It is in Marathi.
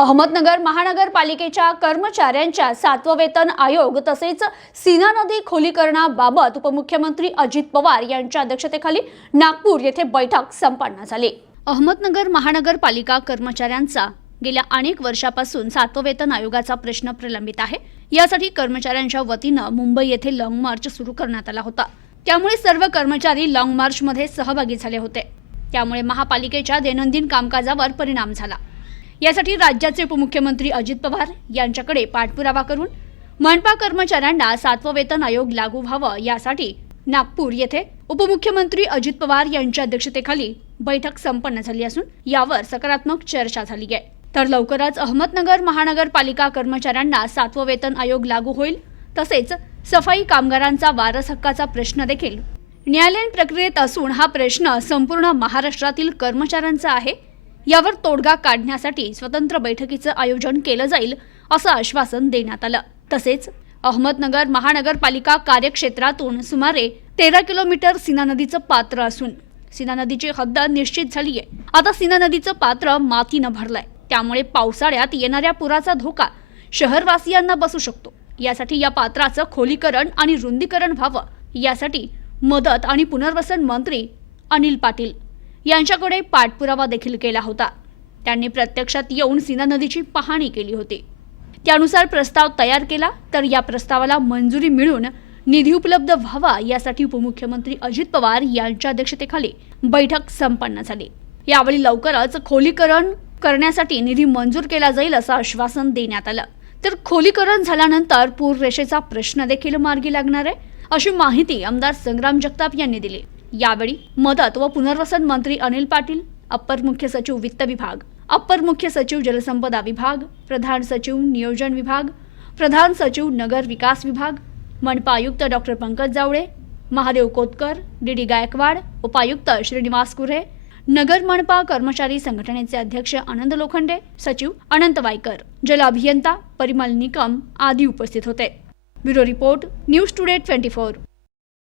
अहमदनगर महानगरपालिकेच्या कर्मचाऱ्यांच्या सातवं वेतन आयोग तसेच सीना नदी खोलीकरणाबाबत उपमुख्यमंत्री अजित पवार यांच्या अध्यक्षतेखाली नागपूर येथे बैठक संपन्न झाली. अहमदनगर महानगरपालिका कर्मचाऱ्यांचा गेल्या अनेक वर्षापासून सातवं वेतन आयोगाचा प्रश्न प्रलंबित आहे. यासाठी कर्मचाऱ्यांच्या वतीनं मुंबई येथे लॉंग मार्च सुरू करण्यात आला होता. त्यामुळे सर्व कर्मचारी लॉंग मार्चमध्ये सहभागी झाले होते. त्यामुळे महापालिकेच्या दैनंदिन कामकाजावर परिणाम झाला. यासाठी राज्याचे उपमुख्यमंत्री अजित पवार यांच्याकडे पाठपुरावा करून मनपा कर्मचाऱ्यांना सातवं वेतन आयोग लागू व्हावं यासाठी नागपूर येथे उपमुख्यमंत्री अजित पवार यांच्या अध्यक्षतेखाली बैठक संपन्न झाली असून यावर सकारात्मक चर्चा झाली आहे. तर लवकरच अहमदनगर महानगरपालिका कर्मचाऱ्यांना सातवं वेतन आयोग लागू होईल तसेच सफाई कामगारांचा वारस हक्काचा प्रश्न देखील. न्यायालयीन प्रक्रियेत असून हा प्रश्न संपूर्ण महाराष्ट्रातील कर्मचाऱ्यांचा आहे. यावर तोडगा काढण्यासाठी स्वतंत्र बैठकीचं आयोजन केलं जाईल असं आश्वासन देण्यात आलं. तसेच अहमदनगर महानगरपालिका कार्यक्षेत्रातून सुमारे तेरा किलोमीटर सीना नदीचं पात्र असून सीना नदीची हद्द निश्चित झाली आहे आता सीना नदीचं पात्र मातीनं भरलंय. त्यामुळे पावसाळ्यात येणाऱ्या पुराचा धोका शहरवासियांना बसू शकतो. यासाठी या पात्राचं खोलीकरण आणि रुंदीकरण व्हावं यासाठी मदत आणि पुनर्वसन मंत्री अनिल पाटील यांच्याकडे पाठपुरावा देखील केला होता. त्यांनी प्रत्यक्षात येऊन सीना नदीची पाहणी केली होती. त्यानुसार प्रस्ताव तयार केला तर या प्रस्तावाला मंजुरी मिळून निधी उपलब्ध व्हावा यासाठी उपमुख्यमंत्री अजित पवार यांच्या अध्यक्षतेखाली बैठक संपन्न झाली. यावेळी लवकरच खोलीकरण करण्यासाठी निधी मंजूर केला जाईल असं आश्वासन देण्यात आलं. तर खोलीकरण झाल्यानंतर पूर रेषेचा प्रश्न देखील मार्गी लागणार आहे अशी माहिती आमदार संग्राम जगताप यांनी दिली. यावेळी मदत व पुनर्वसन मंत्री अनिल पाटील अप्पर मुख्य सचिव वित्त विभाग अप्पर मुख्य सचिव जलसंपदा विभाग प्रधान सचिव नियोजन विभाग प्रधान सचिव नगर विकास विभाग मनपा आयुक्त doctor Pankaj Javale Mahadev Kotkar D D Gaikwad उपायुक्त श्रीनिवास कुरे नगर मनपा कर्मचारी संघटनेचे अध्यक्ष आनंद लोखंडे सचिव अनंत वायकर जल अभियंता परिमल निकम आदी उपस्थित होते. Bureau report news today twenty four.